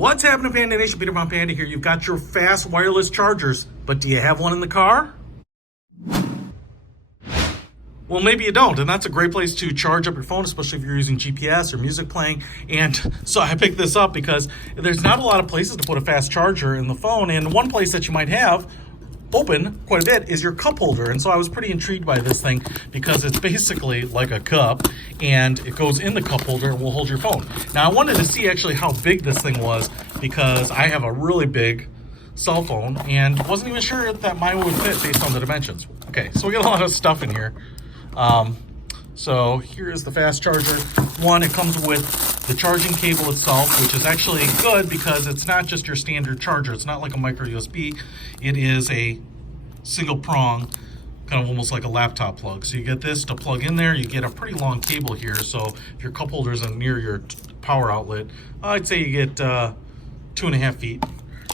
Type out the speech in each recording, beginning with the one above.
What's happening, Panda Nation? Peter von Panda here. You've got your fast wireless chargers, but do you have one in the car? Well, maybe you don't, and that's a great place to charge up your phone, especially if you're using GPS or music playing. And so I picked this up because there's not a lot of places to put a fast charger in the phone, and one place that you might have open quite a bit is your cup holder. And so I was pretty intrigued by this thing because it's basically like a cup and it goes in the cup holder and will hold your phone. Now I wanted to see actually how big this thing was because I have a really big cell phone and wasn't even sure that mine would fit based on the dimensions. Okay, so we got a lot of stuff in here. So here is the fast charger. One, it comes with the charging cable itself, which is actually good because it's not just your standard charger. It's not like a micro USB. It is a single prong, kind of almost like a laptop plug. So you get this to plug in there. You get a pretty long cable here. So if your cup holder isn't near your power outlet, I'd say you get 2.5 feet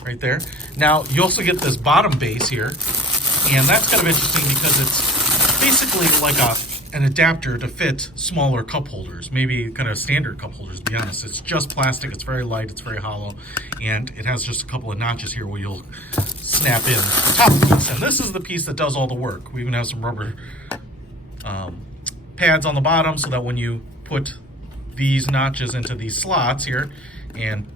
right there. Now you also get this bottom base here, and that's kind of interesting because it's basically like an adapter to fit smaller cup holders, maybe kind of standard cup holders, to be honest. It's just plastic, it's very light, it's very hollow, and it has just a couple of notches here where you'll snap in the top piece. And this is the piece that does all the work. We even have some rubber pads on the bottom so that when you put these notches into these slots here and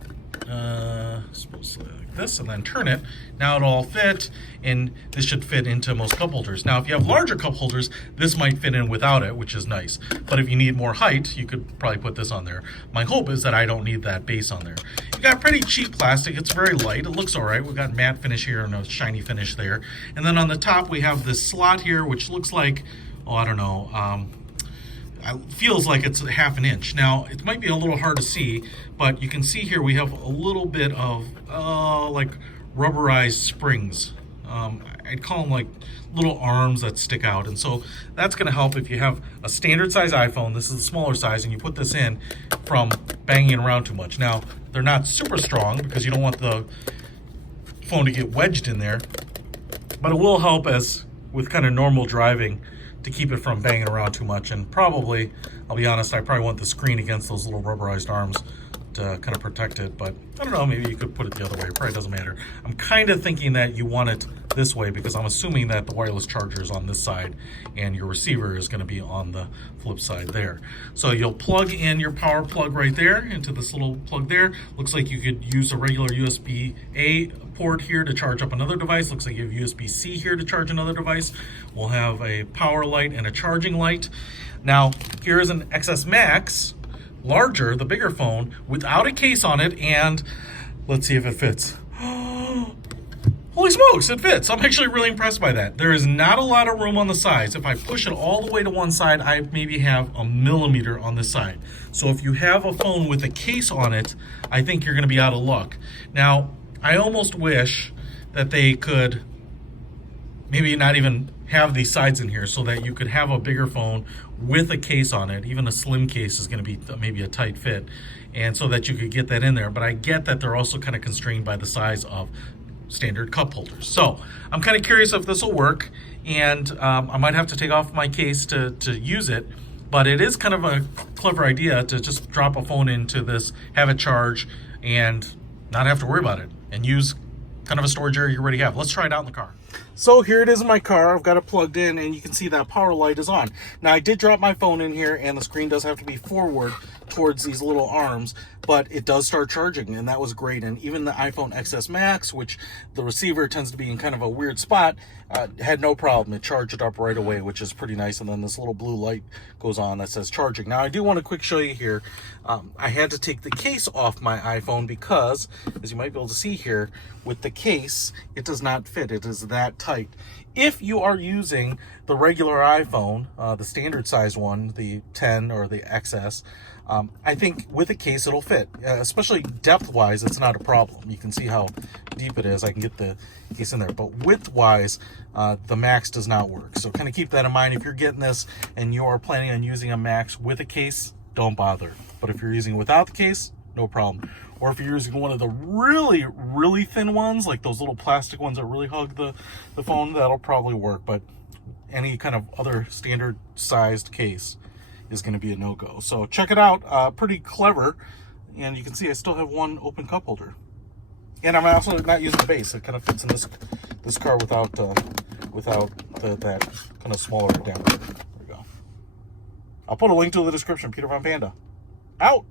supposed to like this and then turn it, now it'll all fit, and this should fit into most cup holders. Now if you have larger cup holders, this might fit in without it, which is nice, but if you need more height, you could probably put this on there. My hope is that I don't need that base on there. You got pretty cheap plastic. It's very light. It looks all right. We've got matte finish here and a shiny finish there, and then on the top we have this slot here which looks like, oh, I don't know, it feels like it's 1/2 inch. Now it might be a little hard to see, but you can see here we have a little bit of like rubberized springs. I'd call them like little arms that stick out, and so that's going to help if you have a standard size iPhone. This is a smaller size, and you put this in from banging around too much. Now they're not super strong because you don't want the phone to get wedged in there, but it will help as with kind of normal driving to keep it from banging around too much. And probably, I'll be honest, I probably want the screen against those little rubberized arms to kind of protect it, but I don't know, maybe you could put it the other way. It probably doesn't matter. I'm kind of thinking that you want it this way because I'm assuming that the wireless charger is on this side and your receiver is going to be on the flip side there. So you'll plug in your power plug right there into this little plug there. Looks like you could use a regular USB-A port here to charge up another device. Looks like you have USB-C here to charge another device. We'll have a power light and a charging light. Now here is an XS Max, larger, the bigger phone, without a case on it, and let's see if it fits. Holy smokes, it fits. I'm actually really impressed by that. There is not a lot of room on the sides. If I push it all the way to one side, I maybe have 1 millimeter on this side. So if you have a phone with a case on it, I think you're going to be out of luck. Now, I almost wish that they could maybe not even have these sides in here so that you could have a bigger phone with a case on it. Even a slim case is going to be maybe a tight fit, and so that you could get that in there. But I get that they're also kind of constrained by the size of standard cup holders. So I'm kind of curious if this will work, and I might have to take off my case to use it, but it is kind of a clever idea to just drop a phone into this, have it charge, and not have to worry about it, and use kind of a storage area you already have. Let's try it out in the car. So here it is in my car. I've got it plugged in, and you can see that power light is on. Now I did drop my phone in here, and the screen does have to be forward towards these little arms, but it does start charging, and that was great. And even the iPhone XS Max, which the receiver tends to be in kind of a weird spot, had no problem. It charged it up right away, which is pretty nice. And then this little blue light goes on that says charging. Now I do want to quick show you here. I had to take the case off my iPhone because, as you might be able to see here, with the case, it does not fit. It is that tight. If you are using the regular iPhone, the standard size one, the 10 or the XS, I think with a case it'll fit, especially depth-wise. It's not a problem. You can see how deep it is. I can get the case in there, but width-wise, the Max does not work. So kind of keep that in mind. If you're getting this and you are planning on using a Max with a case, don't bother. But if you're using without the case, no problem. Or if you're using one of the really, really thin ones, like those little plastic ones that really hug the phone, that'll probably work. But any kind of other standard sized case is going to be a no-go. So check it out. Pretty clever. And you can see I still have one open cup holder. And I'm also not using the base. It kind of fits in this car without that kind of smaller adapter. There we go. I'll put a link to the description. Peter von Panda. Out!